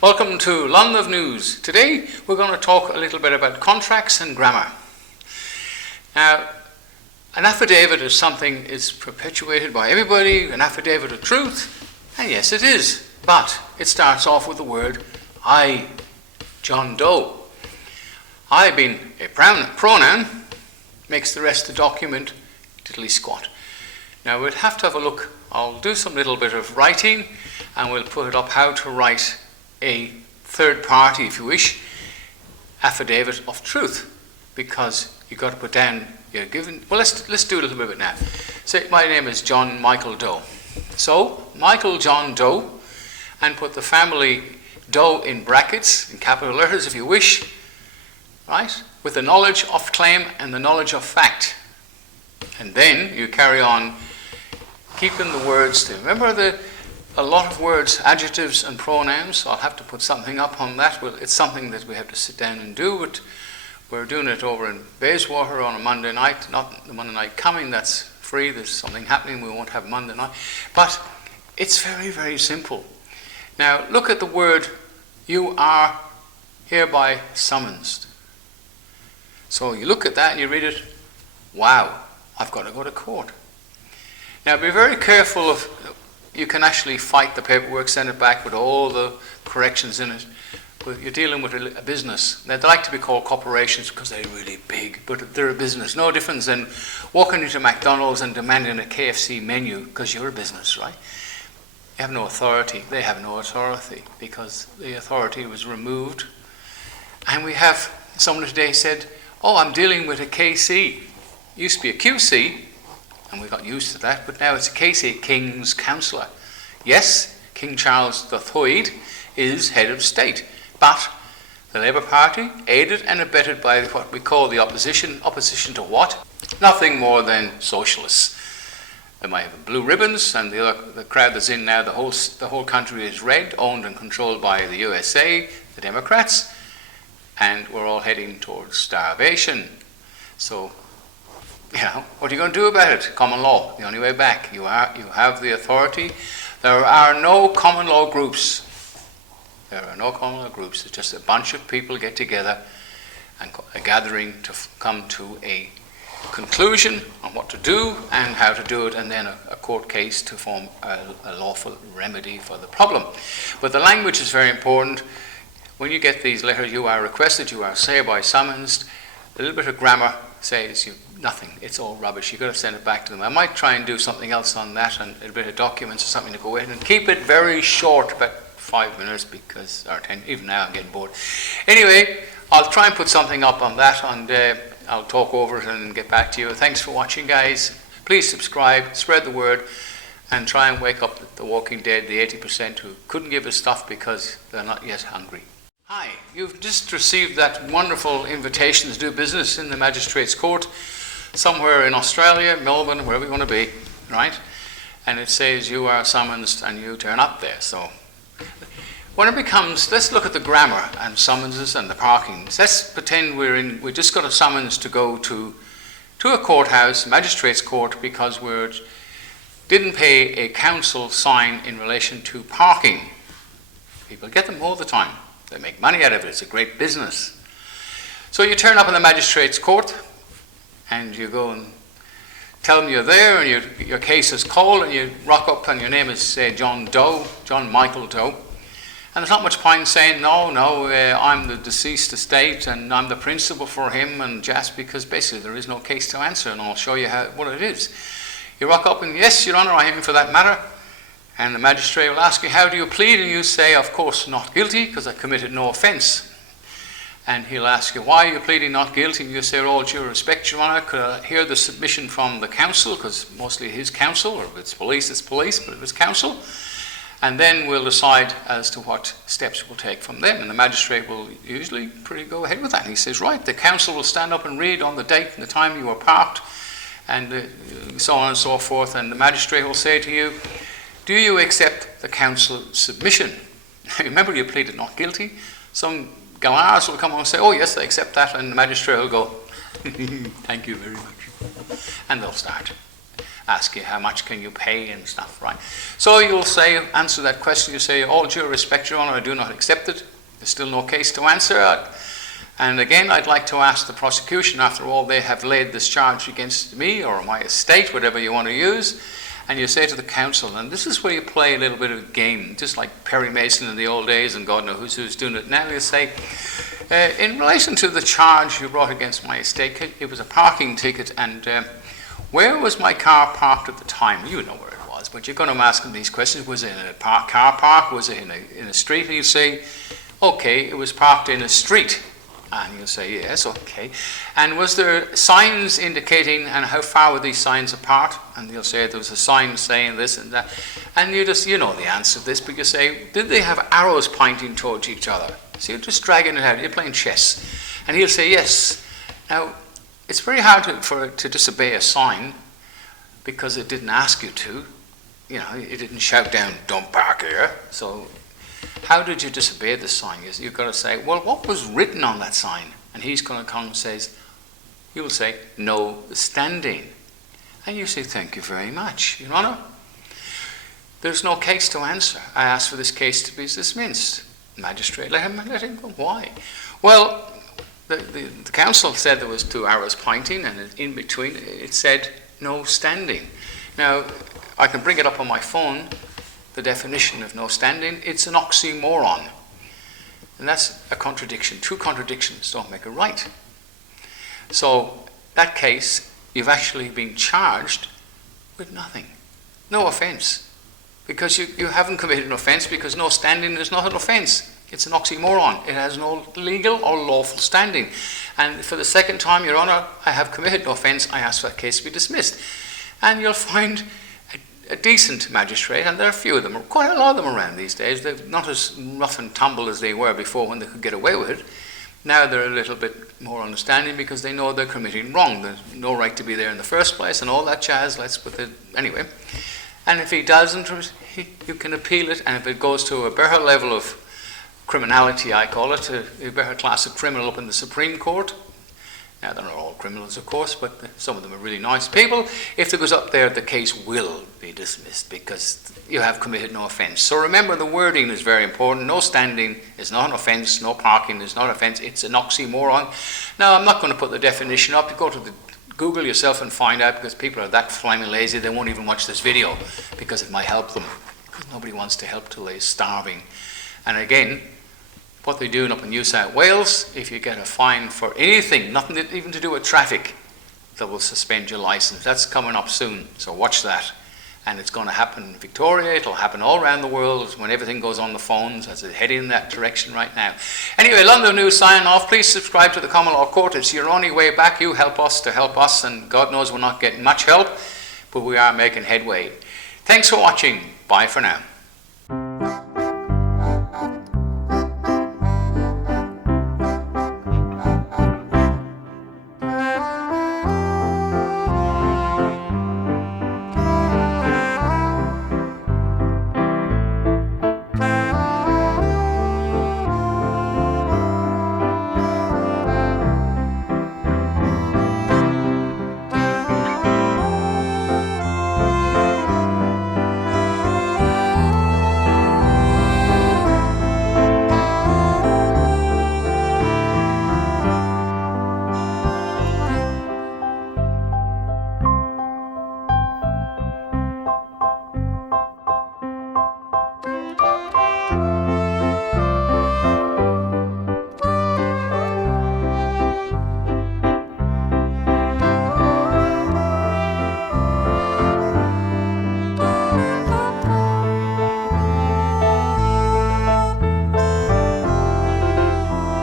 Welcome to London News. Today we're going to talk a little bit about contracts and grammar. Now, an affidavit is something is perpetuated by everybody, an affidavit of truth, and yes it is, but it starts off with the word I, John Doe. I being a pronoun makes the rest of the document diddly squat. Now we'll have to have a look. I'll do some little bit of writing and we'll put it up how to write a third party, if you wish, affidavit of truth, because you've got to put down you're given. Well, let's do a little bit of it now. Say my name is John Michael Doe. So Michael John Doe, and put the family Doe in brackets in capital letters if you wish, right? With the knowledge of claim and the knowledge of fact, and then you carry on keeping the words to remember a lot of words, adjectives and pronouns. I'll have to put something up on that. Well, it's something that we have to sit down and do, but we're doing it over in Bayswater on a Monday night, not the Monday night coming, that's free, there's something happening, we won't have Monday night. But it's very, very simple. Now, look at the word, you are hereby summoned. So you look at that and you read it, wow, I've got to go to court. Now, be very careful of, you can actually fight the paperwork, send it back with all the corrections in it. But you're dealing with a business. Now, they like to be called corporations because they're really big, but they're a business. No difference than walking into McDonald's and demanding a KFC menu because you're a business, right? You have no authority. They have no authority because the authority was removed. And we have someone today said, oh, I'm dealing with a KC. It used to be a QC, and we got used to that, but now it's a KC, King's Counsellor. Yes, King Charles III is head of state, but the Labour Party, aided and abetted by what we call the opposition to what? Nothing more than socialists. They might have blue ribbons, and the crowd that's in now, the whole country is red, owned and controlled by the USA, the Democrats, and we're all heading towards starvation. So, you know, what are you going to do about it? Common law, the only way back. You have the authority. There are no common law groups. There are no common law groups. It's just a bunch of people get together and a gathering to come to a conclusion on what to do and how to do it, and then a court case to form a lawful remedy for the problem. But the language is very important. When you get these letters, you are requested, you are hereby summoned. A little bit of grammar says nothing. It's all rubbish. You've got to send it back to them. I might try and do something else on that and a bit of documents or something to go in and keep it very short, about 5 minutes, because, or 10, even now I'm getting bored. Anyway, I'll try and put something up on that, and I'll talk over it and get back to you. Thanks for watching, guys. Please subscribe, spread the word, and try and wake up the Walking Dead, the 80% who couldn't give us stuff because they're not yet hungry. Hi, you've just received that wonderful invitation to do business in the Magistrates Court somewhere in Australia, Melbourne, wherever you want to be, right? And it says you are summoned and you turn up there. So when it becomes, let's look at the grammar and summonses and the parkings. Let's pretend we just got a summons to go to a courthouse, Magistrates Court, because we didn't pay a council fine in relation to parking. People get them all the time. They make money out of it. It's a great business. So you turn up in the Magistrates Court and you go and tell them you're there and your case is called, and you rock up and your name is, say, John Doe, John Michael Doe. And there's not much point saying, no, I'm the deceased estate and I'm the principal for him and just, because basically there is no case to answer, and I'll show you what it is. You rock up and, yes, Your Honour, I am for that matter. And the magistrate will ask you, how do you plead? And you say, of course, not guilty, because I committed no offence. And he'll ask you, why are you pleading not guilty? And you say, all due respect, Your Honour, could I hear the submission from the council, because mostly his council, or if it's police, but if it's council. And then we'll decide as to what steps we'll take from them. And the magistrate will usually go ahead with that. And he says, right, the council will stand up and read on the date and the time you were parked, and so on and so forth. And the magistrate will say to you, do you accept the council submission? Remember, you pleaded not guilty. Some galahs will come on and say, oh yes, I accept that, and the magistrate will go, thank you very much. And they'll start. ask you how much can you pay and stuff, right? So you'll say, answer that question, you say, all due respect, Your Honour, I do not accept it. There's still no case to answer. And again, I'd like to ask the prosecution, after all, they have laid this charge against me or my estate, whatever you want to use. And you say to the counsel, and this is where you play a little bit of a game, just like Perry Mason in the old days, and God knows who's doing it now. You say, in relation to the charge you brought against my estate, it was a parking ticket, and where was my car parked at the time? You know where it was, but you're going to ask them these questions. Was it in a car park? Was it in a street? And you say, okay, it was parked in a street. And you'll say, yes, okay. And was there signs indicating, and how far were these signs apart? And you'll say there was a sign saying this and that. And you know the answer to this, but you say, did they have arrows pointing towards each other? So you're just dragging it out, you're playing chess. And he'll say, yes. Now, it's very hard to disobey a sign because it didn't ask you to. You know, it didn't shout down, don't park here. So how did you disobey the sign? You've got to say, well, what was written on that sign? And he's going to come and says, he will say, no standing. And you say, thank you very much, Your Honour. There's no case to answer. I asked for this case to be dismissed. Magistrate, let him go. Why? Well, the counsel said there was 2 arrows pointing, and in between it said no standing. Now, I can bring it up on my phone, the definition of no standing. It's an oxymoron. And that's a contradiction. 2 contradictions don't make it right. So, that case, you've actually been charged with nothing. No offence. Because you haven't committed an offence, because no standing is not an offence. It's an oxymoron. It has no legal or lawful standing. And for the second time, Your Honour, I have committed no offence. I ask for that case to be dismissed. And you'll find a decent magistrate, and there are a few of them, quite a lot of them around these days. They're not as rough and tumble as they were before when they could get away with it. Now they're a little bit more understanding because they know they're committing wrong. There's no right to be there in the first place and all that jazz. Anyway. And if he doesn't, you can appeal it, and if it goes to a better level of criminality, I call it, a better class of criminal up in the Supreme Court. Now, they're not all criminals, of course, but some of them are really nice people. If it goes up there, the case will be dismissed because you have committed no offence. So remember, the wording is very important. No standing is not an offence. No parking is not an offence. It's an oxymoron. Now, I'm not going to put the definition up. You go to the Google yourself and find out, because people are that flaming lazy they won't even watch this video because it might help them, because nobody wants to help till they're starving. And again, what they're doing up in New South Wales, if you get a fine for anything, nothing even to do with traffic, they will suspend your license. That's coming up soon, so watch that. And it's going to happen in Victoria, it'll happen all around the world when everything goes on the phones, as it's heading in that direction right now. Anyway, London News signing off. Please subscribe to the Common Law Court. It's your only way back. You help us to help us, and God knows we're not getting much help, but we are making headway. Thanks for watching. Bye for now.